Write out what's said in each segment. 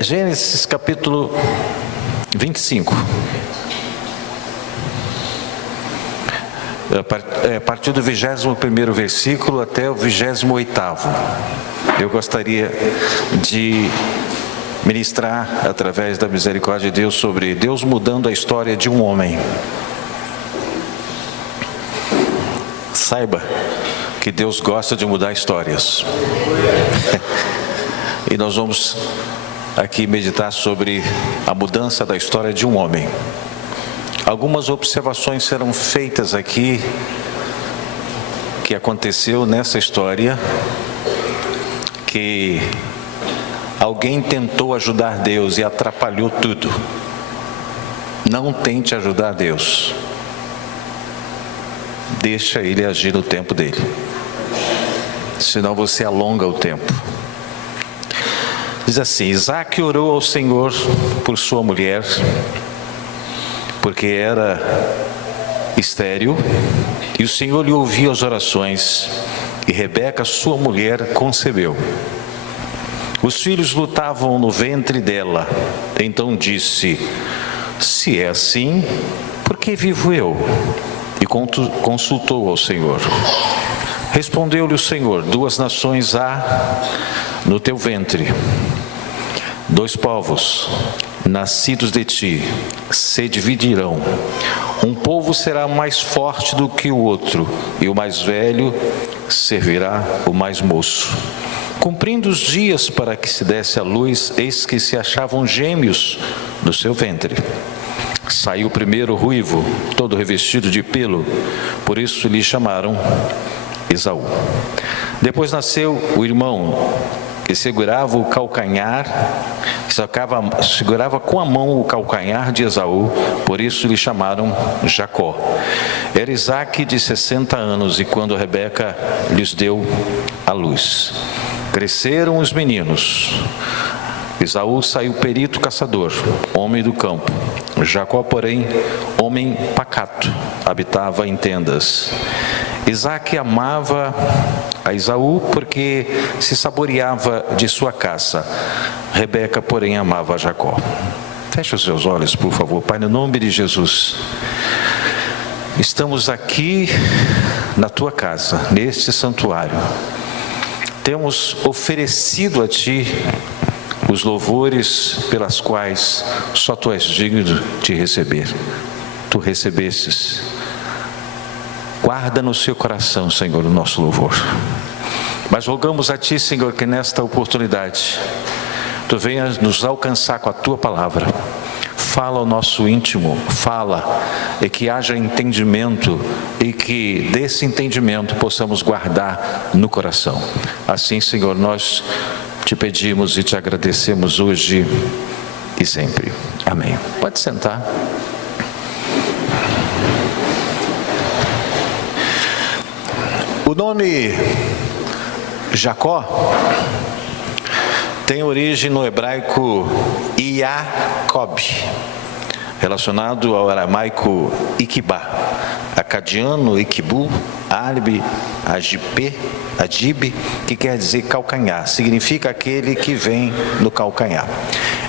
Gênesis capítulo 25. A partir do 21º versículo até o 28º. Eu gostaria de ministrar, através da misericórdia de Deus, sobre Deus mudando a história de um homem. Saiba que Deus gosta de mudar histórias. E nós vamos aqui meditar sobre a mudança da história de um homem. Algumas observações serão feitas aqui, que aconteceu nessa história, que alguém tentou ajudar Deus e atrapalhou tudo. Não tente ajudar Deus. Deixa Ele agir no tempo dele. Senão você alonga o tempo. Diz assim: Isaque orou ao Senhor por sua mulher, porque era estéril, e o Senhor lhe ouviu as orações, e Rebeca, sua mulher, concebeu. Os filhos lutavam no ventre dela. Então disse: se é assim, por que vivo eu? E consultou ao Senhor. Respondeu-lhe o Senhor: 2 nações há no teu ventre, 2 povos nascidos de ti se dividirão. Um povo será mais forte do que o outro, e o mais velho servirá o mais moço. Cumprindo os dias para que se desse à luz, eis que se achavam gêmeos no seu ventre. Saiu primeiro ruivo, todo revestido de pelo, por isso lhe chamaram Esaú. Depois nasceu o irmão, que segurava o calcanhar, segurava com a mão o calcanhar de Esaú, por isso lhe chamaram Jacó. Era Isaque de 60 anos, e quando Rebeca lhes deu a luz. Cresceram os meninos. Esaú saiu perito caçador, homem do campo. Jacó, porém, homem pacato, habitava em tendas. Isaque amava a Esaú porque se saboreava de sua caça. Rebeca, porém, amava a Jacó. Feche os seus olhos, por favor. Pai, no nome de Jesus, estamos aqui na tua casa, neste santuário. Temos oferecido a ti os louvores pelas quais só tu és digno de receber. Tu recebestes. Guarda no seu coração, Senhor, o nosso louvor. Mas rogamos a ti, Senhor, que nesta oportunidade tu venhas nos alcançar com a tua palavra. Fala ao nosso íntimo, fala, e que haja entendimento, e que desse entendimento possamos guardar no coração. Assim, Senhor, nós te pedimos e te agradecemos hoje e sempre. Amém. Pode sentar. O nome Jacó tem origem no hebraico Iacob, relacionado ao aramaico Iquibá, acadiano Iquibu, árabe Adib, que quer dizer calcanhar, significa aquele que vem no calcanhar.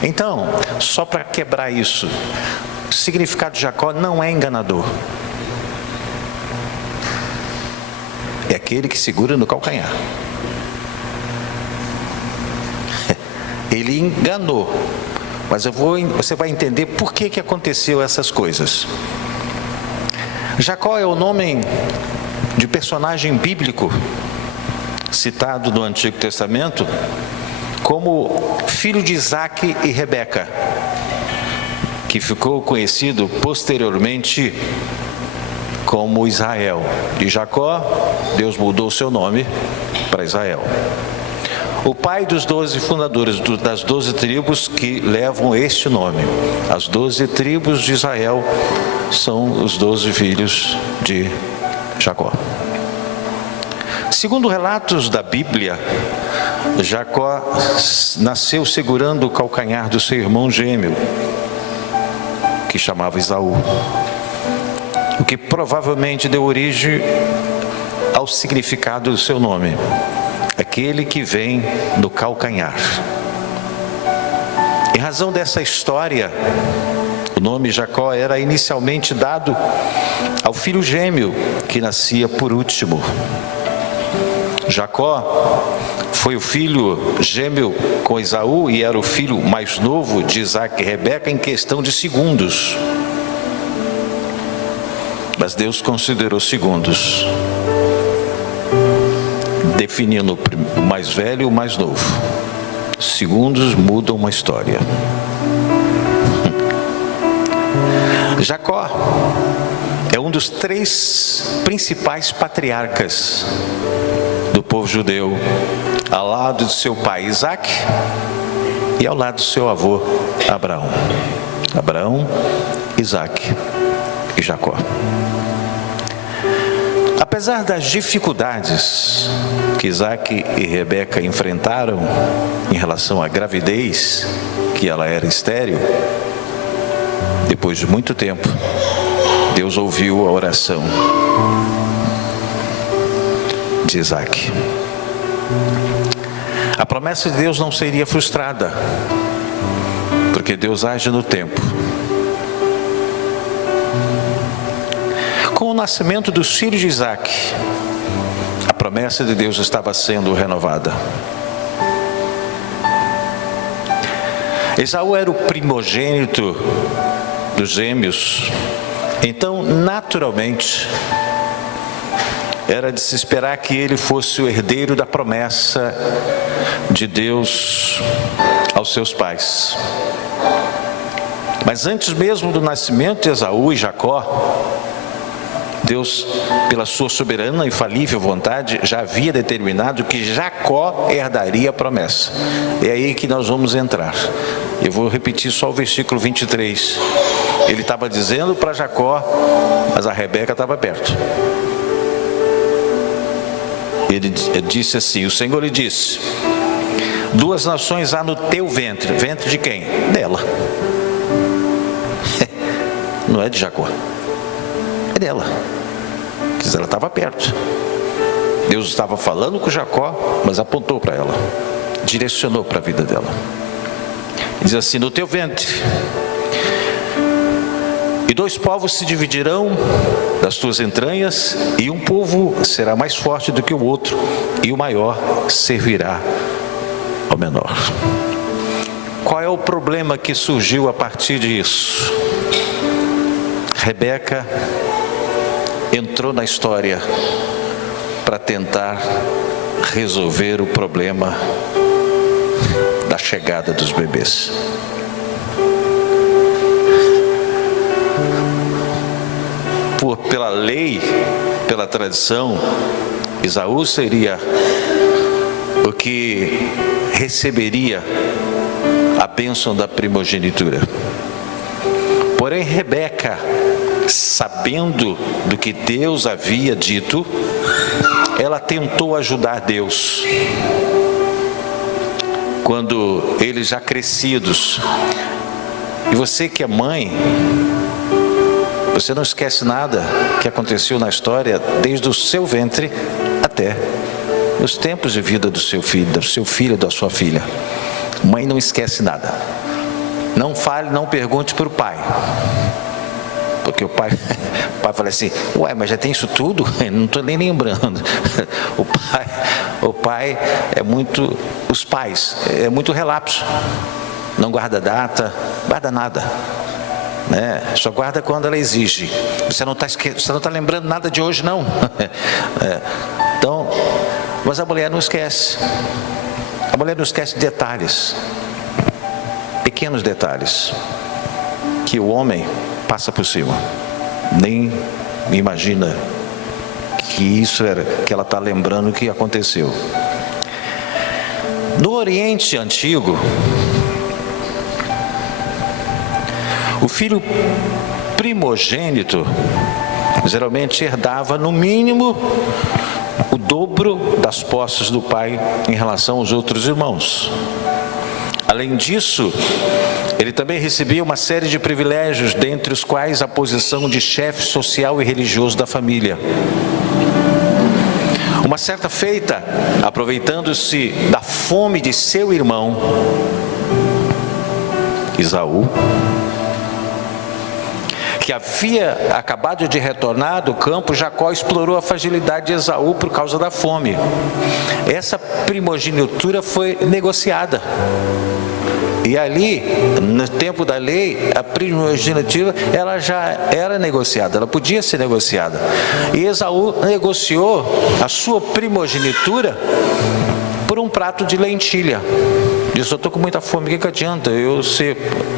Então, só para quebrar isso, o significado de Jacó não é enganador. É aquele que segura no calcanhar. Ele enganou. Mas você vai entender por que aconteceu essas coisas. Jacó é o nome de personagem bíblico citado no Antigo Testamento como filho de Isaque e Rebeca, que ficou conhecido posteriormente como Israel. De Jacó, Deus mudou seu nome para Israel. O pai dos 12 fundadores das 12 tribos que levam este nome. As 12 tribos de Israel são os 12 filhos de Jacó. Segundo relatos da Bíblia, Jacó nasceu segurando o calcanhar do seu irmão gêmeo, que chamava Esaú, o que provavelmente deu origem ao significado do seu nome, aquele que vem do calcanhar. Em razão dessa história, o nome Jacó era inicialmente dado ao filho gêmeo que nascia por último. Jacó foi o filho gêmeo com Esaú e era o filho mais novo de Isaac e Rebeca em questão de segundos. Mas Deus considerou segundos, definindo o mais velho e o mais novo. Segundos mudam uma história. Jacó é um dos 3 principais patriarcas do povo judeu, ao lado de seu pai Isaac e ao lado do seu avô Abraão. Abraão, Isaac e Jacó. Apesar das dificuldades que Isaac e Rebeca enfrentaram em relação à gravidez, que ela era estéril, depois de muito tempo, Deus ouviu a oração de Isaac. A promessa de Deus não seria frustrada, porque Deus age no tempo. Com o nascimento dos filhos de Isaac, a promessa de Deus estava sendo renovada. Esaú era o primogênito dos gêmeos, então, naturalmente, era de se esperar que ele fosse o herdeiro da promessa de Deus aos seus pais. Mas antes mesmo do nascimento de Esaú e Jacó, Deus, pela sua soberana e infalível vontade, já havia determinado que Jacó herdaria a promessa. É aí que nós vamos entrar. Eu vou repetir só o versículo 23. Ele estava dizendo para Jacó, mas a Rebeca estava perto. Ele disse assim, o Senhor lhe disse: 2 nações há no teu ventre. Ventre de quem? Dela. Não é de Jacó, é dela. Quer dizer, ela estava perto. Deus estava falando com Jacó, mas apontou para ela, direcionou para a vida dela. Diz assim, no teu ventre, e 2 povos se dividirão das tuas entranhas, e um povo será mais forte do que o outro, e o maior servirá ao menor. Qual é o problema que surgiu a partir disso? Rebeca entrou na história para tentar resolver o problema da chegada dos bebês. Pela lei, pela tradição, Esaú seria o que receberia a bênção da primogenitura. Porém, Rebeca, sabendo do que Deus havia dito, ela tentou ajudar Deus. Quando eles já crescidos, e você que é mãe, você não esquece nada que aconteceu na história, desde o seu ventre até os tempos de vida do seu filho, da sua filha. Mãe não esquece nada. Não fale, não pergunte para o pai. Porque o pai fala assim, ué, mas já tem isso tudo? Não estou nem lembrando. O pai é muito, os pais, é muito relapso. Não guarda data, guarda nada. Né? Só guarda quando ela exige. Você não está lembrando nada de hoje, não. Então, mas a mulher não esquece. A mulher não esquece detalhes, pequenos detalhes, que o homem passa por cima. Nem imagina que isso era, que ela está lembrando que aconteceu. No Oriente Antigo, o filho primogênito geralmente herdava no mínimo o dobro das posses do pai em relação aos outros irmãos. Além disso, ele também recebia uma série de privilégios, dentre os quais a posição de chefe social e religioso da família. Uma certa feita, aproveitando-se da fome de seu irmão, Esaú, que havia acabado de retornar do campo. Jacó explorou a fragilidade de Esaú por causa da fome. Essa primogenitura foi negociada. E ali, no tempo da lei, a primogenitura, ela já era negociada, ela podia ser negociada. E Esaú negociou a sua primogenitura por um prato de lentilha. Disse: eu estou com muita fome, o que adianta eu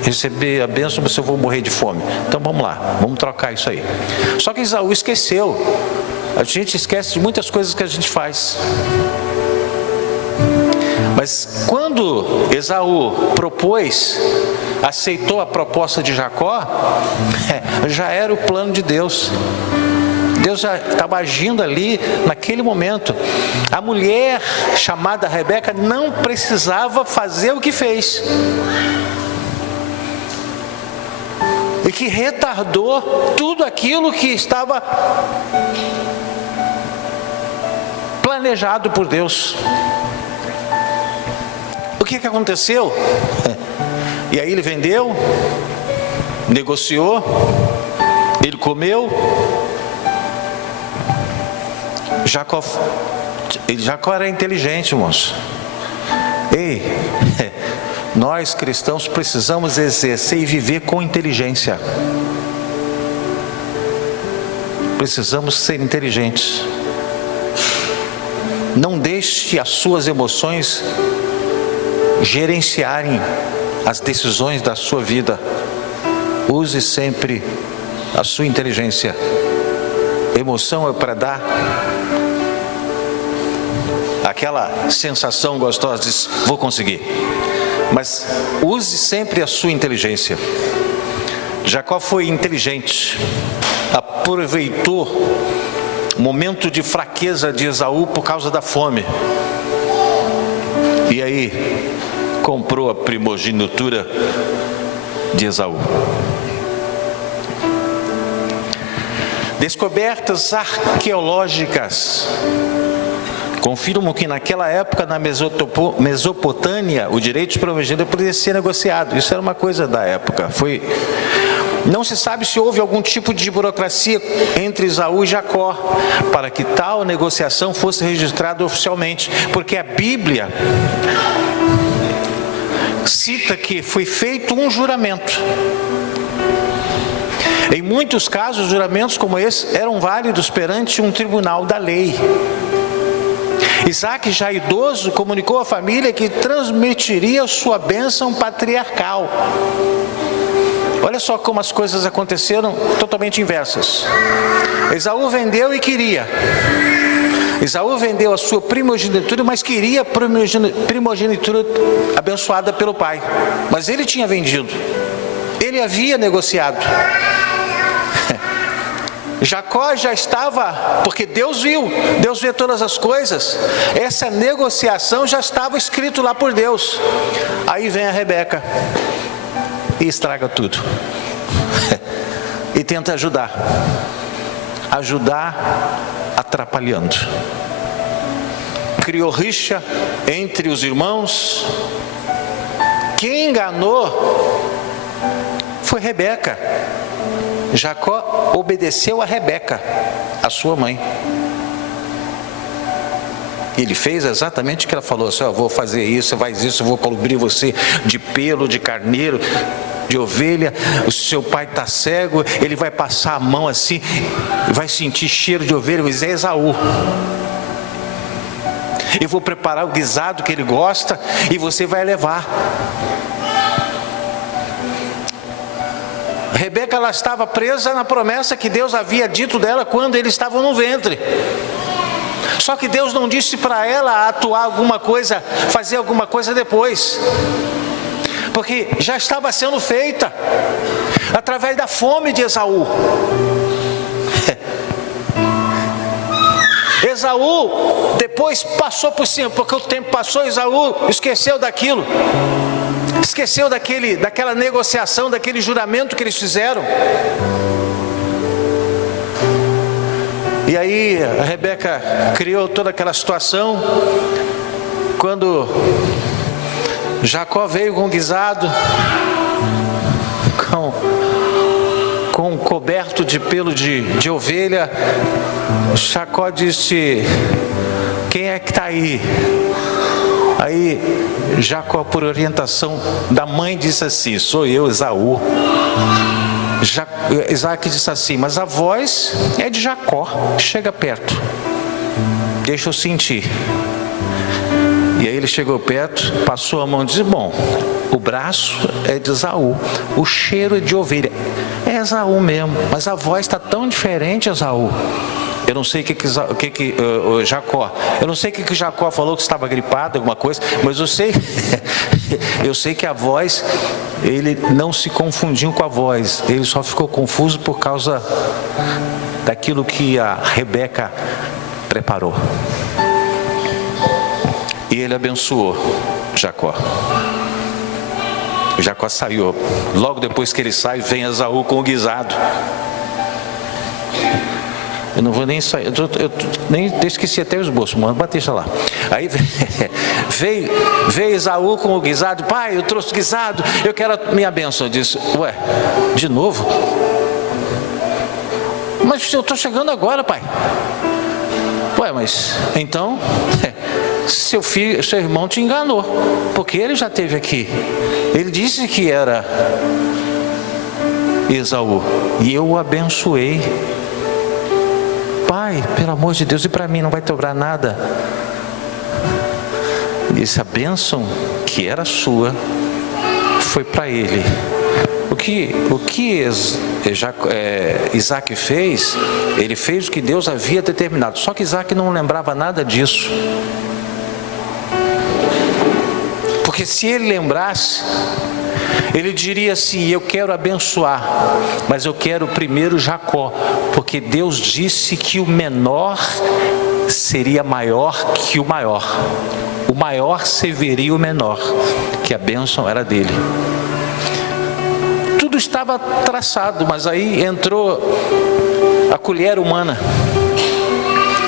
receber a bênção, mas eu vou morrer de fome? Então vamos lá, vamos trocar isso aí. Só que Esaú esqueceu. A gente esquece de muitas coisas que a gente faz. Mas quando Esaú aceitou a proposta de Jacó, já era o plano de Deus. Deus já estava agindo ali naquele momento. A mulher chamada Rebeca não precisava fazer o que fez. E que retardou tudo aquilo que estava planejado por Deus. O que aconteceu? E aí ele vendeu, negociou, ele comeu. Jacó era inteligente, irmãos. Ei, nós cristãos precisamos exercer e viver com inteligência. Precisamos ser inteligentes. Não deixe as suas emoções gerenciarem as decisões da sua vida. Use sempre a sua inteligência. Emoção é para dar aquela sensação gostosa de vou conseguir. Mas use sempre a sua inteligência. Jacó foi inteligente, aproveitou o momento de fraqueza de Esaú por causa da fome. E aí comprou a primogenitura de Esaú. Descobertas arqueológicas confirmam que naquela época, na Mesopotâmia, o direito de primogênito poderia ser negociado. Isso era uma coisa da época. Não se sabe se houve algum tipo de burocracia entre Esaú e Jacó para que tal negociação fosse registrada oficialmente, porque a Bíblia cita que foi feito um juramento. Em muitos casos, juramentos como esse eram válidos perante um tribunal da lei. Isaac, já idoso, comunicou à família que transmitiria sua bênção patriarcal. Olha só como as coisas aconteceram totalmente inversas. Esaú vendeu e queria. Esaú vendeu a sua primogenitura, mas queria a primogenitura abençoada pelo pai. Mas ele tinha vendido. Ele havia negociado. Jacó já estava, porque Deus vê todas as coisas. Essa negociação já estava escrito lá por Deus. Aí vem a Rebeca e estraga tudo. E tenta ajudar atrapalhando. Criou rixa entre os irmãos. Quem enganou foi Rebeca. Jacó obedeceu a Rebeca, a sua mãe. Ele fez exatamente o que ela falou: assim, eu vou fazer isso, faz isso, eu vou cobrir você de pelo, de carneiro, de ovelha. O seu pai está cego, ele vai passar a mão assim, vai sentir cheiro de ovelha, mas é Esaú. Eu vou preparar o guisado que ele gosta e você vai levar. Rebeca, ela estava presa na promessa que Deus havia dito dela quando eles estavam no ventre. Só que Deus não disse para ela atuar alguma coisa, fazer alguma coisa depois, porque já estava sendo feita através da fome de Esaú. Esaú depois passou por cima, porque o tempo passou, Esaú esqueceu daquilo. Esqueceu daquela negociação, daquele juramento que eles fizeram. E aí a Rebeca criou toda aquela situação. Quando Jacó veio com guisado, com coberto de pelo de ovelha. Jacó disse: quem é que está aí? Aí Jacó, por orientação da mãe, disse assim: sou eu, Esaú. Isaac disse assim: mas a voz é de Jacó, chega perto, deixa eu sentir. E aí ele chegou perto, passou a mão e disse: bom, o braço é de Esaú, o cheiro é de ovelha. É Esaú mesmo, mas a voz está tão diferente, Esaú. Eu não sei o que Jacó, eu não sei o que Jacó falou, que estava gripado, alguma coisa, mas eu sei, eu sei que a voz, ele não se confundiu com a voz, ele só ficou confuso por causa daquilo que a Rebeca preparou. E ele abençoou Jacó. Jacó saiu. Logo depois que ele sai, vem Esaú com o guisado. Eu não vou nem sair, eu esqueci até o esboço, mano, deixa lá. Aí veio Esaú com o guisado: pai, eu trouxe guisado, eu quero a minha bênção. Eu disse: ué, de novo? Mas eu estou chegando agora, pai. Ué, mas então seu irmão te enganou, porque ele já esteve aqui. Ele disse que era Esaú, e eu o abençoei. Pai, pelo amor de Deus, e para mim não vai sobrar nada? E essa bênção que era sua foi para ele. O que Isaac fez, ele fez o que Deus havia determinado. Só que Isaac não lembrava nada disso. Porque se ele lembrasse, ele diria assim: eu quero abençoar, mas eu quero primeiro Jacó, porque Deus disse que o menor seria maior que o maior serviria o menor, que a bênção era dele. Tudo estava traçado, mas aí entrou a colher humana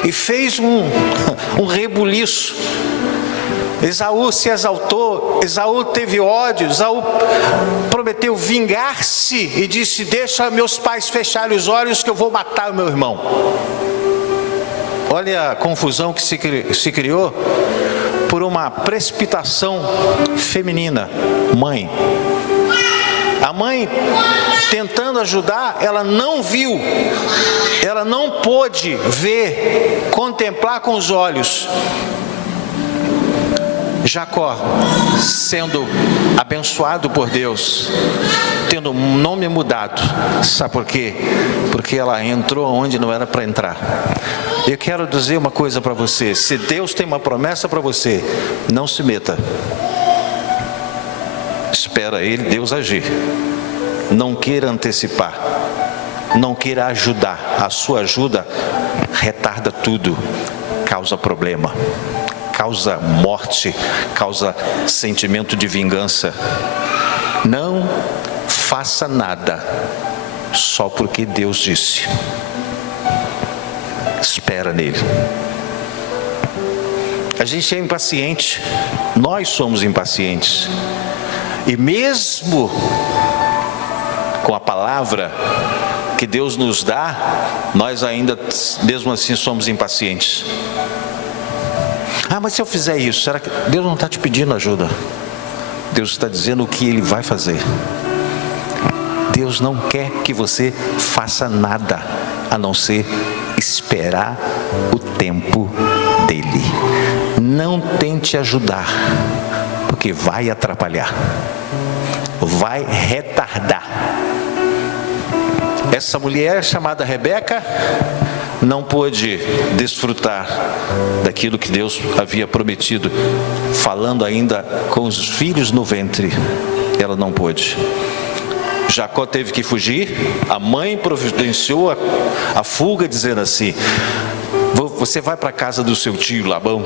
e fez um rebuliço. Esaú se exaltou, Esaú teve ódio, Esaú prometeu vingar-se e disse: deixa meus pais fecharem os olhos que eu vou matar o meu irmão. Olha a confusão que se criou por uma precipitação feminina. Mãe, a mãe tentando ajudar, ela não viu, ela não pôde ver, contemplar com os olhos Jacó sendo abençoado por Deus, tendo um nome mudado. Sabe por quê? Porque ela entrou onde não era para entrar. Eu quero dizer uma coisa para você: se Deus tem uma promessa para você, não se meta. Espera Deus agir. Não queira antecipar, não queira ajudar. A sua ajuda retarda tudo, causa problema, causa morte, causa sentimento de vingança. Não faça nada só porque Deus disse. Espera nele. A gente é impaciente, nós somos impacientes, e mesmo com a palavra que Deus nos dá, nós ainda, mesmo assim, somos impacientes. Ah, mas se eu fizer isso, será que Deus não está te pedindo ajuda? Deus está dizendo o que Ele vai fazer. Deus não quer que você faça nada, a não ser esperar o tempo dEle. Não tente ajudar, porque vai atrapalhar, vai retardar. Essa mulher chamada Rebeca não pôde desfrutar daquilo que Deus havia prometido, falando ainda com os filhos no ventre. Ela não pôde. Jacó teve que fugir. A mãe providenciou a fuga, dizendo assim: você vai para a casa do seu tio Labão,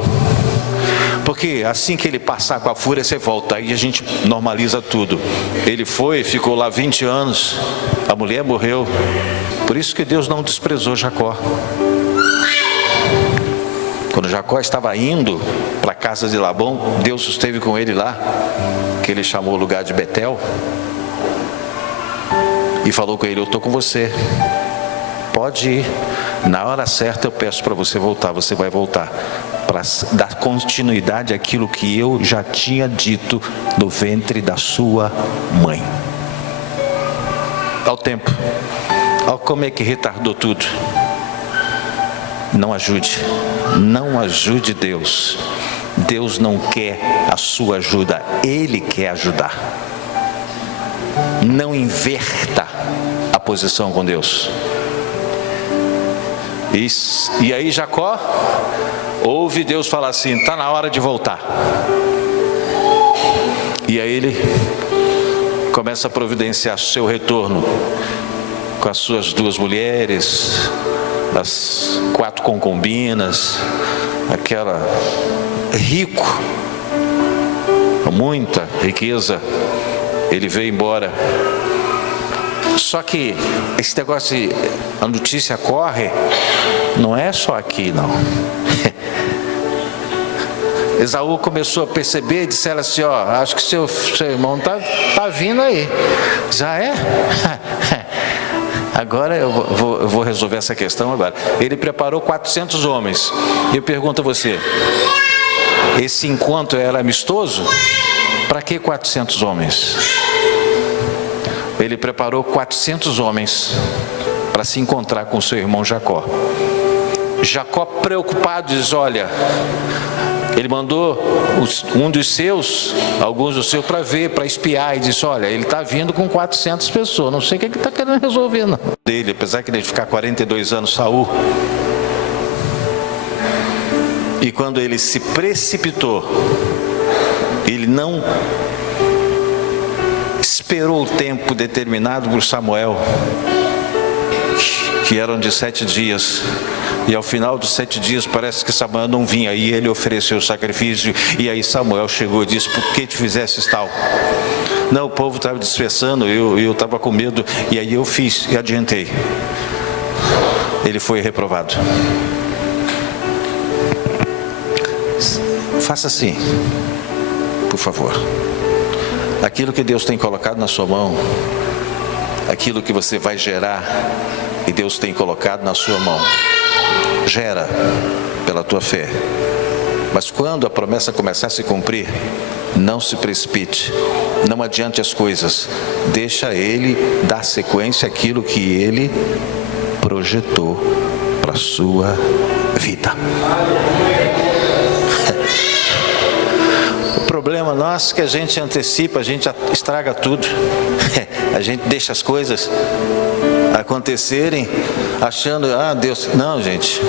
porque assim que ele passar com a fúria, você volta, aí a gente normaliza tudo. Ele foi, ficou lá 20 anos, a mulher morreu. Por isso que Deus não desprezou Jacó. Quando Jacó estava indo para a casa de Labão, Deus esteve com ele lá, que ele chamou o lugar de Betel, e falou com ele: eu estou com você, pode ir, na hora certa eu peço para você voltar, você vai voltar, para dar continuidade àquilo que eu já tinha dito no ventre da sua mãe. Ao tempo, olha como é que retardou tudo. Não ajude Deus. Deus não quer a sua ajuda, Ele quer ajudar. Não inverta a posição com Deus. E aí Jacó ouve Deus falar assim: está na hora de voltar. E aí ele começa a providenciar seu retorno com as suas 2 mulheres, as 4 concubinas, aquela rico, muita riqueza. Ele veio embora. Só que esse negócio, a notícia corre, não é só aqui não. Esaú começou a perceber e disseram assim: ó, acho que seu irmão tá vindo aí. Já é? Agora eu vou resolver essa questão agora. Ele preparou 400 homens. Eu pergunto a você, esse encontro era amistoso? Para que 400 homens? Ele preparou 400 homens para se encontrar com seu irmão Jacó. Jacó, preocupado, diz: olha, ele mandou alguns dos seus para ver, para espiar, e disse: olha, ele está vindo com 400 pessoas, não sei o que ele está querendo resolver não. Dele, apesar de ele ficar 42 anos, Saul. E quando ele se precipitou, ele não esperou o tempo determinado por Samuel, que eram de 7 dias, e ao final dos 7 dias parece que Samuel não vinha, e ele ofereceu o sacrifício, e aí Samuel chegou e disse: por que te fizesses tal? Não, o povo estava dispersando, eu estava com medo, e aí eu fiz e adiantei. Ele foi reprovado. Faça assim, por favor. Aquilo que Deus tem colocado na sua mão, aquilo que você vai gerar e Deus tem colocado na sua mão, gera pela tua fé. Mas quando a promessa começar a se cumprir, não se precipite, não adiante as coisas, deixa Ele dar sequência àquilo que Ele projetou para a sua vida. O problema nosso é que a gente antecipa, a gente estraga tudo. A gente deixa as coisas acontecerem achando: ah, Deus... Não, gente.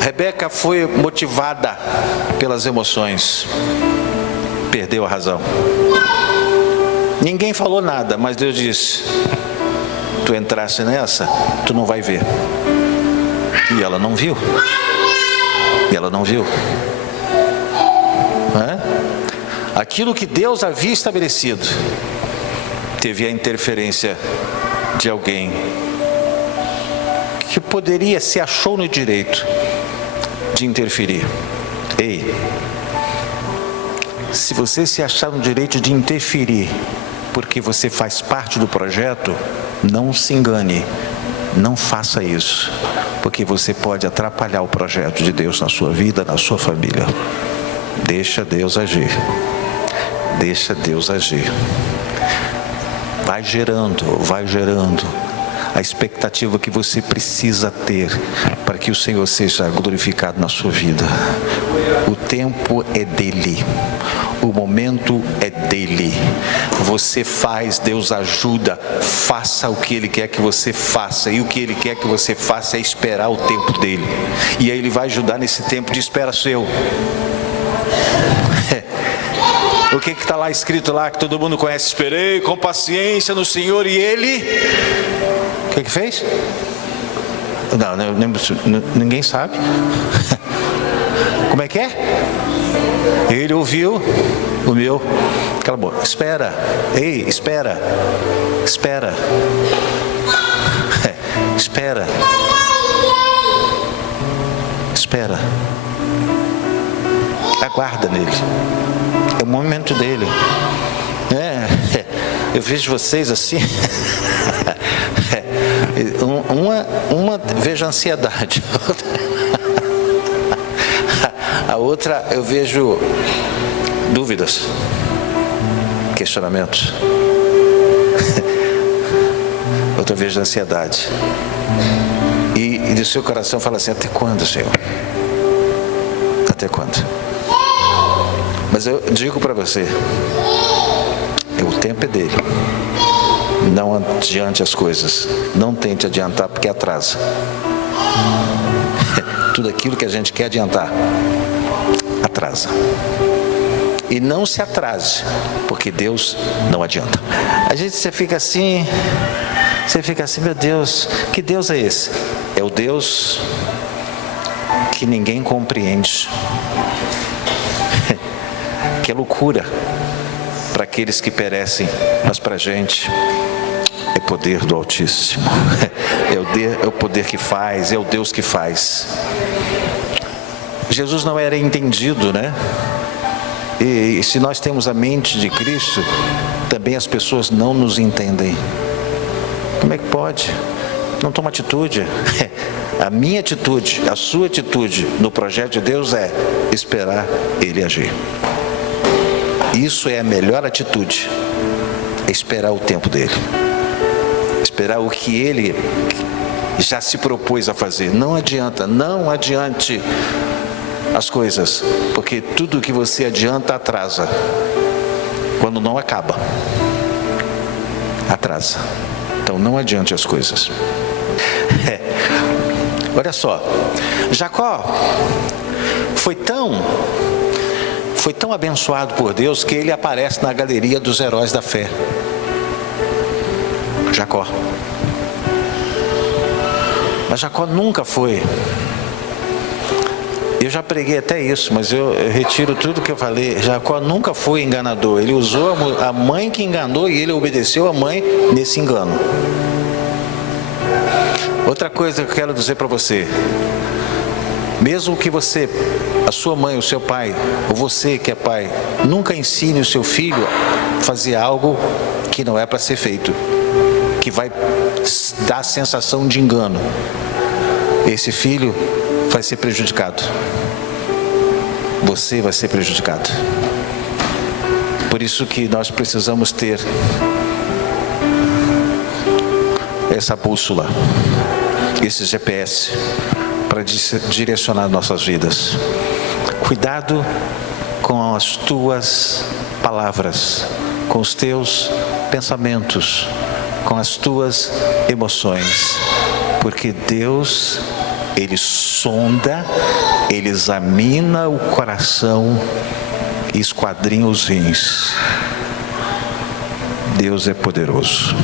Rebeca foi motivada pelas emoções, perdeu a razão. Ninguém falou nada, mas Deus disse: tu entrasse nessa, tu não vai ver. E ela não viu. Aquilo que Deus havia estabelecido teve a interferência de alguém que poderia, se achou no direito de interferir. Ei, se você se achar no direito de interferir porque você faz parte do projeto, não se engane, não faça isso, porque você pode atrapalhar o projeto de Deus na sua vida, na sua família. Deixa Deus agir. Deixa Deus agir. Vai gerando a expectativa que você precisa ter para que o Senhor seja glorificado na sua vida. O tempo é dele, o momento é dele. Você faz, Deus ajuda. Faça o que Ele quer que você faça, e o que Ele quer que você faça é esperar o tempo dele, e aí Ele vai ajudar nesse tempo de espera seu. O que está lá escrito lá, que todo mundo conhece? Esperei com paciência no Senhor, e Ele... O que fez? Não, ninguém sabe. Como é que é? Ele ouviu o meu... Cala a boca. Espera. Ei, espera. Espera. Espera. Espera. Aguarda nele. É o momento dele. Eu vejo vocês assim. Uma vejo ansiedade. A outra eu vejo dúvidas, questionamentos. Outra eu vejo ansiedade. E do seu coração fala assim: até quando, Senhor? Até quando? Mas eu digo para você, o tempo é dele. Não adiante as coisas. Não tente adiantar, porque atrasa. Tudo aquilo que a gente quer adiantar atrasa. E não se atrase, porque Deus não adianta. Você fica assim, meu Deus, que Deus é esse? É o Deus que ninguém compreende. Que é loucura para aqueles que perecem, mas para a gente é poder do Altíssimo. É o poder que faz, é o Deus que faz. Jesus não era entendido, né? E se nós temos a mente de Cristo, também as pessoas não nos entendem. Como é que pode? Não toma atitude. A minha atitude, a sua atitude no projeto de Deus é esperar Ele agir. Isso é a melhor atitude. É esperar o tempo dele. Esperar o que Ele já se propôs a fazer. Não adiante as coisas, porque tudo que você adianta atrasa. Quando não acaba, atrasa. Então não adiante as coisas. Olha só, Jacó foi tão abençoado por Deus que ele aparece na galeria dos heróis da fé. Jacó. Mas Jacó nunca foi. Eu já preguei até isso, mas eu retiro tudo que eu falei. Jacó nunca foi enganador. Ele usou a mãe que enganou e ele obedeceu a mãe nesse engano. Outra coisa que eu quero dizer para você: mesmo que você, a sua mãe, o seu pai, ou você que é pai, nunca ensine o seu filho a fazer algo que não é para ser feito, que vai dar a sensação de engano. Esse filho vai ser prejudicado. Você vai ser prejudicado. Por isso que nós precisamos ter essa bússola, esse GPS, para direcionar nossas vidas. Cuidado com as tuas palavras, com os teus pensamentos, com as tuas emoções, porque Deus, Ele sonda, Ele examina o coração e esquadrinha os rins. Deus é poderoso.